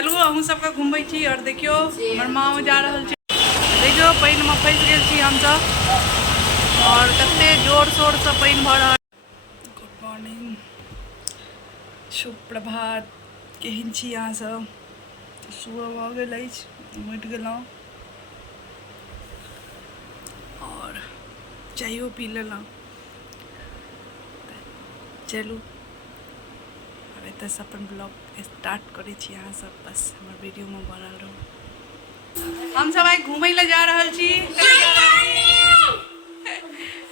चलू अहूँ सबके घूमै छी और देखियो हमर माँ जा रहल छी। देखियो पानि में फंस गेल छी हम सब और कते जोर शोर से पानि भऽ रहल। गुड मॉर्निंग, शुभ प्रभात, केहन छी अहाँ सब? सुबह भऽ गेल अछि, उठि गेलहुँ और चायो पी लेलहुँ। चलू अब एतऽसँ अपन ब्लॉग स्टार्ट करै छी। अहाँ सब बस हमर वीडियो में बनल रहू। हम सब आइ घूमय लए जा रहल छी।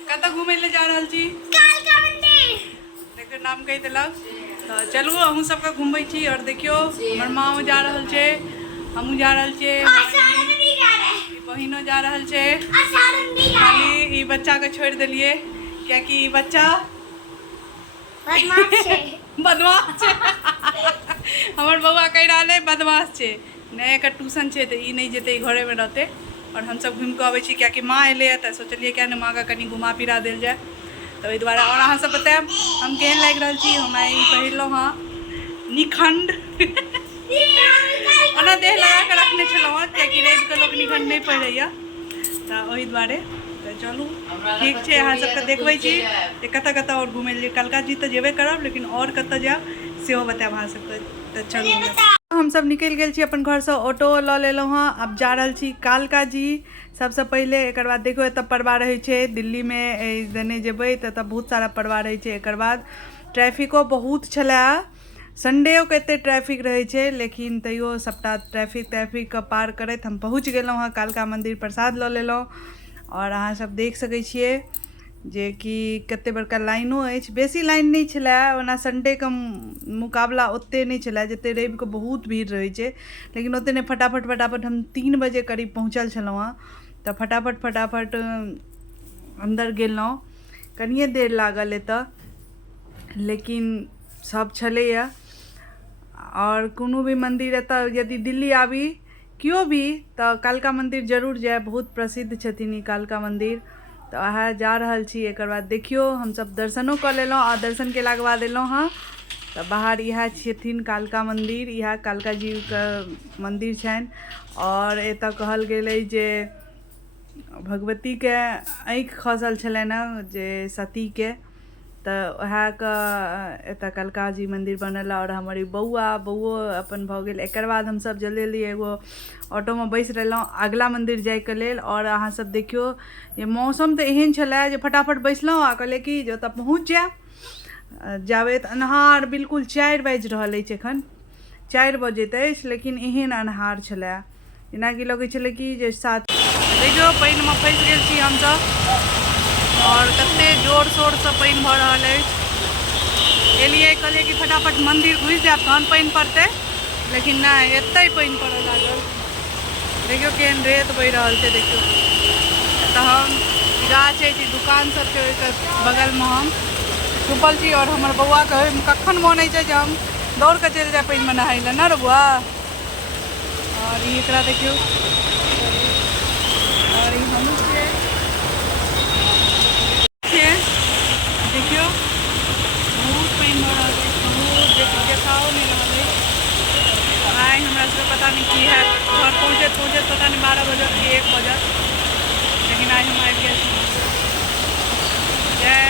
कतऽ घूमय लए जा रहल छी? कालका मंदिर। देखियो नाम कहि देलक। तो चलू अहूँ सबके घूमबै छी और देखियो हमर माँ जा रहल छै, हमहूँ जा रहल छियै, बहिनो जा रहल छै। खाली ई बच्चा के छोड़ देलिए कियाकि ई बच्चा बदमाश छै। बदमाश छै। हमर बौआ कहि रहल है बदमाश छै। नया एकर ट्यूशन छै तो ई नहीं जेते, घरे में रहते और हम सब घूम के अबै छी कियाकि माँ एले तो सोचलिए क्या माँ का कनी घुमा फिरा देल जाए तो ओहि दुआरे। और अहाँ सब बताएब हम केहन लागि रहल छी। हम आई पहिरलहुँ हाँ निखंड। ओना देह लगा के रखने छलहुँ कियाकि रवि के लोग निखंड नहीं पहिरैया तो ओहि दुआरे। तो चलू ठीक है, अहाँ सबके देखबै छी जे कतऽ कतऽ और घूमै लिए। कलका जी तो जेबे करब लेकिन और कतऽ जायब सेहो बताएब अहाँ सबके। तो चलू हम सब निकलि गेल छी अपन घर से, ऑटो लऽ लेलहुँ हाँ। अब जा रहल छी कालका जी सबसे पहले। एक बाद देखो एतऽ परवा रहै छै दिल्ली में, देने जेबै तऽ एतऽ बहुत सारा परवा रहै छै। एक बाद ट्रैफिको बहुत छलै, संडेओ के एते ट्रैफिक रहै छै लेकिन तैयो सबटा ट्रैफिक के पार करैत हम पहुँच गेलहुँ हाँ कालका मंदिर। प्रसाद लऽ लेलहुँ और अहाँ सब देख सकै छियै जे कि कते बड़का लाइनो अछि। बेसी लाइन नहीं छलै, ओना संडे के मुकाबला ओते नहीं छलै जते रवि के बहुत भीड़ रहै छै। लेकिन ओते नहीं, फटाफट हम 3 बजे करीब पहुँचल छलहुँ हाँ। तो फटाफट अंदर गेलहुँ। कनिए देर लागल एतऽ लेकिन सब छलैया। और कोनो भी मंदिर एतऽ यदि दिल्ली आबी क्यों भी तो कालका मंदिर जरूर जाए, बहुत प्रसिद्ध छथिन ई कालका मंदिर। तो वहाँ जा रहल छी। एक बाद देखियो हम सब दर्शनों कर लेलहुँ और दर्शन केलाके बाद एलहुँ हाँ। तो बाहर यह छथिन कालका मंदिर, यह कालका जी के मंदिर छनि। और एतऽ कहल गेलै जे भगवती के आँखि खसल छलनि हँ जे सती के, तो वह के एतऽ कालका जी मंदिर बनल। और हमारी बौओ अपन भऽ गेल। एक बाद हम सब जल्दी एगो ऑटो में बैस रहलहुँ अगला मंदिर जाए के लेल। और अहाँ सब देखियो ये मौसम तो एहन छलै जे फटाफट बैसलहुँ आ कहलिए कि जे ओतऽ पहुँच जाबे अन्हार बिल्कुल 4 बाजि रहल अछि। एखन 4 बजैत अछि लेकिन एहन अन्हार छलै जेनाकि लगै छलै कि जे 7। देखियो पानि में फंस गेल छी हम सब और कते जोर शोर से पानि भऽ रहल अछि। एलिए कहलिए कि फटाफट मंदिर घुसि जाएब तहन पानि पड़तै, लेकिन नहीं एतै पानि पड़ऽ लागल। देखियो केहन रेत बहि रहल छै। देखियो तऽ हम गाछ अछि, दुकान सब छै, ओहिके बगल में हम छुपल छी। और हमर बौआ के कखन मोन होइ छै जे हम दौड़ के चलि जाए पानि में नहाय लए, ना रे बौआ। और ई एकरा देखियो, और ई हमहूँ छियै। देखियो बहुत पानि भऽ रहल अछि, बहुत देखाओ नहीं रहल अछि। आइ हमरा सबके पता नहीं की हैत, घर पहुँचैत पता नहीं 12 बजत कि 1 बजत, लेकिन आज हम आबि गेल छी। जय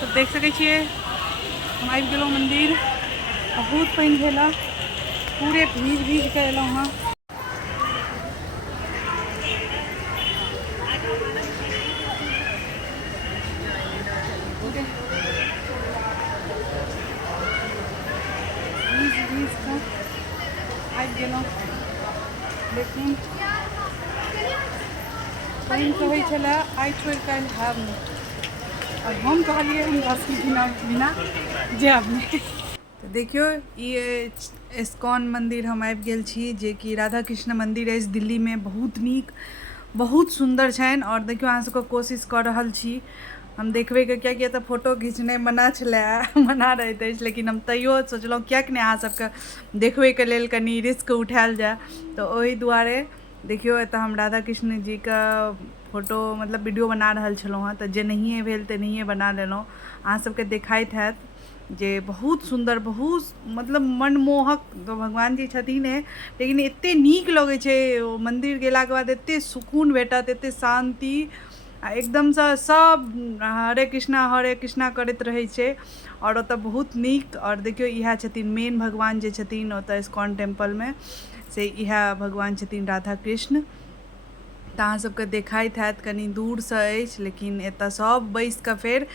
सब देख सकै छियै हम आबि गेलहुँ मंदिर। बहुत पानि भेला, पूरे भीज के एलहुँ हाँ। भीज के आबि गेलहुँ लेकिन पानि कहै छलै आइ छोड़ि काल्हि हैब नहीं। और हम कहलिए हम 10 बिना जाएब नहीं। तो देखियो ये इस्कॉन मंदिर हम आबि गेल छी, जे कि राधा कृष्ण मंदिर अछि दिल्ली में। बहुत नीक, बहुत सुंदर छनि। और देखियो अहाँ सबके कोशिश कर रहल छी हम देखबे के, कियाकि एतऽ फोटो घिचनाइ मना छलै, मना रहैत अछि, लेकिन हम तैयो सोचलहुँ कियाक नहीं अहाँ सबके देखबे के लेल कनी रिस्क उठायल जाए। तो ओहि दुआरे देखियो एतऽ हम राधा कृष्ण जी का फोटो मतलब वीडियो बना रहल छलहुँ हाँ। तो जे नहिए भेल तेनाहिए बना लेलहुँ, अहाँ सबके देखाइत हैत। जे बहुत सुंदर, बहुत मतलब मनमोहक तो भगवान जी छथिन है, लेकिन एते नीक लगे छे ओ मंदिर गेला के बाद, एते सुकून भेटत, एते शांति आ एकदम से सब हरे कृष्णा करैत रहे छे। और ओतऽ बहुत नीक। और देखियो इएह छथिन मेन भगवान जे छथिन ओतऽ इस्कॉन टेम्पल में, से इएह भगवान छथिन राधा कृष्ण। तऽ अहाँ सबके देखाइत हैत कनि दूरसँ अछि, लेकिन एतऽ सब बैस कऽ फेर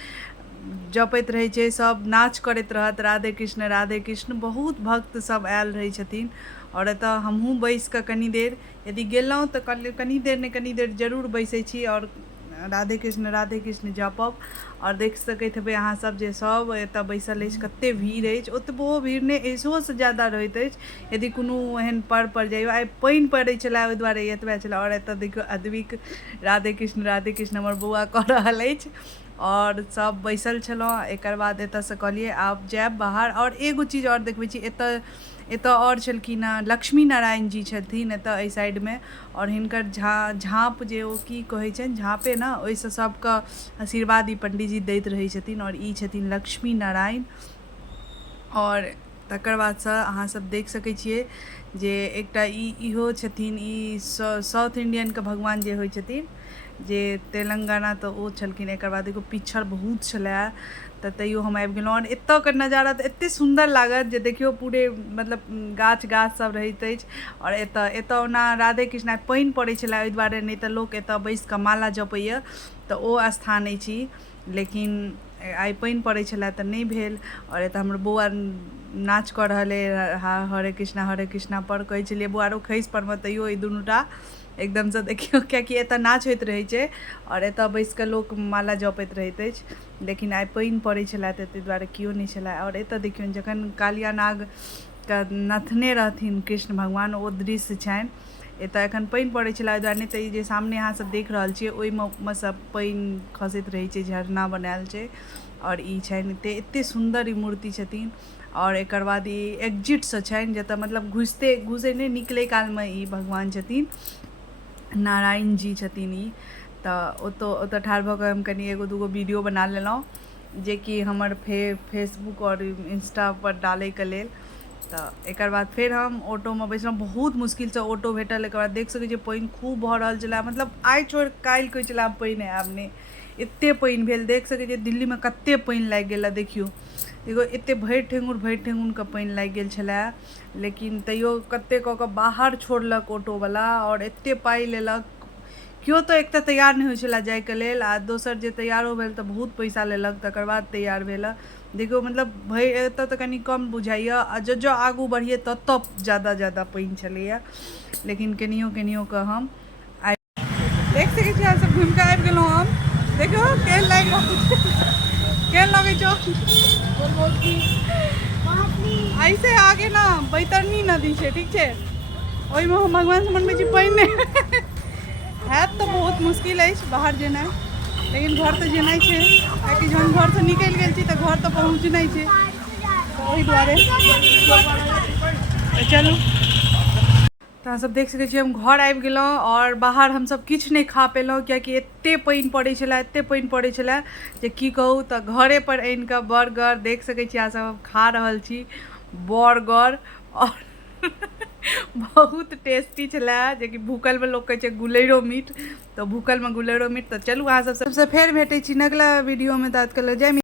जपैत रहै छै, सब नाच करैत रहत राधे कृष्ण। बहुत भक्त सब आयल रहै छथिन। और एतऽ हमहूँ बैस कऽ कनि देर यदि गेलहुँ तऽ कनि देर ने कनि देर जरूर बैसै छी और राधे कृष्ण जपब। और देख सकैत हेबै अहाँ सब जे सब एतऽ बैसल अछि, कते भीड़ अछि, ओतबो भीड़ नहि एहिसँ ज़्यादा रहैत अछि यदि कोनो एहन पर्व पर जाइयो। आइ पानि पड़ै छलै ओहि दुआरे एतबे छलै। और एतऽ देखियौ अद्विक राधे कृष्ण हमर बौआ कऽ रहल अछि। और सब बैसल छलहुँ। एकर बाद एतऽसँ कहलिए आब जायब बाहर। और एगो चीज और देखबै छी, एतऽ और छलखिन हँ लक्ष्मी नारायण जी छथिन एतऽ एहि साइड में। और हिनकर झाँप जे ओ की कहै छनि, झाँपे ने, ओहिसँ सबके आशीर्वाद ई पंडीजी दैत रहै छथिन। और ई छथिन लक्ष्मी नारायण। और तकर बादसँ अहाँ सब देख सकै छियै जे एकटा इहो छथिन, ई साउथ इंडियनके भगवान जे होइ छथिन, जे तेलंगाना तऽ ओ छलखिन। एकर बाद एगो पिक्चर बहुत छलै, तऽ तैयो हम आबि गेलहुँ। और एतऽके नजारा तऽ एतेक सुन्दर लागत जे देखियौ पूरे मतलब गाछ सब रहैत अछि। और एतऽ ओना राधे कृष्ण पानि पड़ै छलै ओहि दुआरे, नहि तऽ लोक एतऽ बैस कऽ माला जपैए, तऽ ओ स्थान अछि। लेकिन आइ पानि पड़ै छलै तऽ नहि भेल। और एतऽ हमर बौआ नाच कऽ रहल अइ हरे कृष्णा पर। कहै छलिए बौआ रो खसि पड़बऽ, तैयो ई दुनूटा एकदम से देखियो, कियाकि एतऽ नाच होइत रहै छै और एतऽ बैस कऽ लोक माला जपैत रहैत अछि। लेकिन आइ पानि पड़ै छलै तऽ ताहि दुआरे केओ नहि छलै। और एतऽ देखियौ जखन कालिया नाग के नथने रहथिन कृष्ण भगवान, ओ दृश्य छनि। एतऽ एखन पानि पड़ै छलै ओहि दुआरे, नहि तऽ ई जे सामने अहाँ सब देख रहल छियै ओहिमे सँ पानि खसैत रहै छै, झरना बनायल छै। और ई छनि एते सुन्दर ई मूर्ति छथिन। और एकर बाद ई एग्जिटसँ छनि, जतऽ मतलब घुसै नहि, निकलै कालमे ई भगवान छथिन, नारायण जी छथिन ई। तऽ ओतऽ ठाढ़ भऽ कऽ हम कनि एगो दूगो वीडियो बना लेलहुँ, जेकि हमर फेसबुक और इंस्टा पर डालैके लेल। तऽ एकर बाद फेर हम ऑटोमे बैसलहुँ। बहुत मुश्किलसँ ऑटो भेटल। एकर बाद देख सकै छियै पानि खूब भऽ रहल छलै, मतलब आइ छोड़ि काल्हि कहै छलै आब पानि आयब नहि, एतेक पानि भेल। देख सकै छियै दिल्लीमे कतेक पानि लागि गेल, देखियौ एतेक भरि ठेहुनके पानि लागि गेल छलै। लेकिन तैयो कतेक कऽ कऽ बाहर छोड़लक ऑटोवला, और एतेक पाइ लेलक। केओ तऽ एक तऽ तैयार नहि होइ छलै जाइके लेल, आ दोसर जे तैयारो भेल तऽ बहुत पैसा लेलक तकर बाद तैयार भेल। देखियौ मतलब एतऽ तऽ कनि कम बुझाइए, आ जो आगू बढ़िए ततऽ ज़्यादा पानि छलैए। लेकिन केनियो कऽ हम देख सकै छी, अहाँ सब घुमि कऽ आबि गेलहुँ हम। देखियौ केहन लागि रहल छै, केहन लगै छौ। ऐसे आगे ना बैतरनी नदी छै, ठीक छै, ओहिमे हम भगवानसँ मनबै छी पानि नहि हैत तऽ बहुत मुश्किल अछि बाहर जेनाइ। लेकिन घर तऽ जेनाइ छै, कियाकि जहन घरसँ निकलि गेल छी तऽ घर तऽ पहुँचनाइ छै, तऽ ओहि दुआरे चलू। तऽ अहाँसब देख सकै छियै हम घर आबि गेलहुँ। और बाहर हमसब किछु नहि खा पेलहुँ, कियाकि एतेक पानि पड़ै छलै जे की कहू। तऽ घरेपर आनि कऽ बर्गर देख सकै छी अहाँसब हम खा रहल छी, बर्गर। और बहुत टेस्टी छलै, जेकि भूखलमे लोक कहै छै गुलेरो मीट, तऽ भूखलमे गुलेरो मीट। तऽ चलू अहाँ सबसँ फेर भेटै छी अगिला वीडियोमे। तात कल जय